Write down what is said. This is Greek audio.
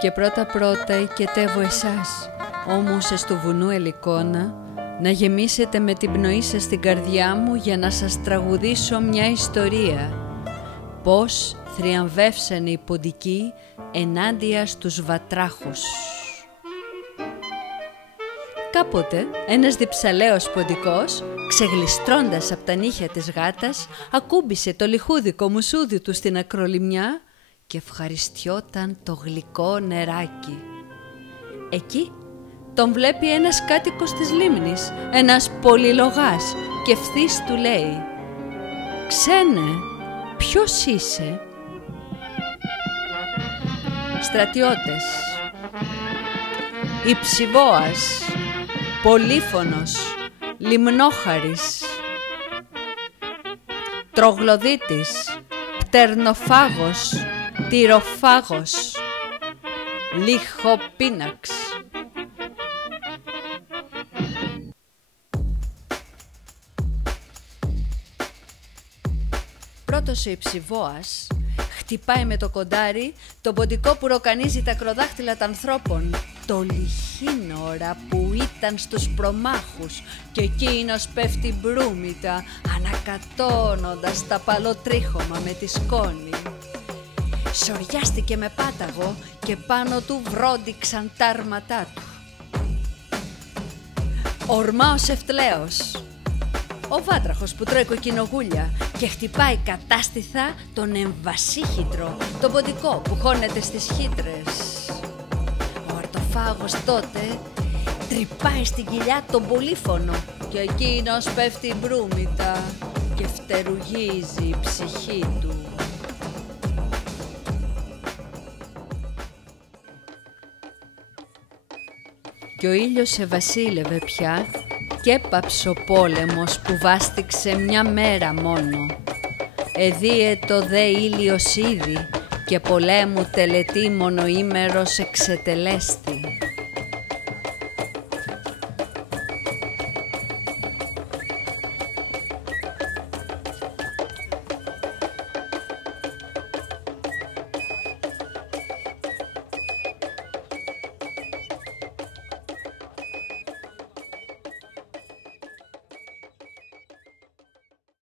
Και πρώτα οικετεύω εσάς, όμουσες του βουνού Ελικόνα, να γεμίσετε με την πνοή σας στην καρδιά μου για να σας τραγουδήσω μια ιστορία. Πώς θριαμβεύσανε οι ποντικοί ενάντια στους βατράχους. Κάποτε ένας διψαλέος ποντικός, ξεγλιστρώντας από τα νύχια της γάτας, ακούμπησε το λιχούδικο μουσούδι του στην ακρολιμνιά και ευχαριστιόταν το γλυκό νεράκι. Εκεί τον βλέπει ένας κάτοικος της λίμνης, ένας πολυλογάς, και ευθύς του λέει: «Ξένε, ποιος είσαι?» «Στρατιώτες, Υψηβόας, Πολύφωνος, Λιμνόχαρης, Τρογλωδίτης, Πτερνοφάγος, Τυροφάγος, Λιχοπίναξ». Πρώτος ο Υψηβόας χτυπάει με το κοντάρι τον ποντικό που ροκανίζει τα ακροδάχτυλα των ανθρώπων, το λιχίνορα που ήταν στους προμάχους, και εκείνος πέφτει μπρούμητα ανακατώνοντας τα παλωτρίχωμα με τη σκόνη. Σοριάστηκε με πάταγο και πάνω του βρόντιξαν τα άρματά του. Ορμά ο Σεφτλέος, ο βάτραχος που τρώει κοκκινογούλια και χτυπάει κατάστηθα τον εμβασίχυτρο, τον ποντικό που χώνεται στις χύτρες. Ο αρτοφάγος τότε τρυπάει στην κοιλιά τον Πολύφωνο και εκείνος πέφτει μπρούμητα και φτερουγίζει η ψυχή του. Και ο ήλιος ευασίλευε πια και έπαψε ο πόλεμος που βάστηξε μια μέρα μόνο. Εδίε το δε ήλιος ήδη και πολέμου τελετή μονοήμερος εξετελέστη.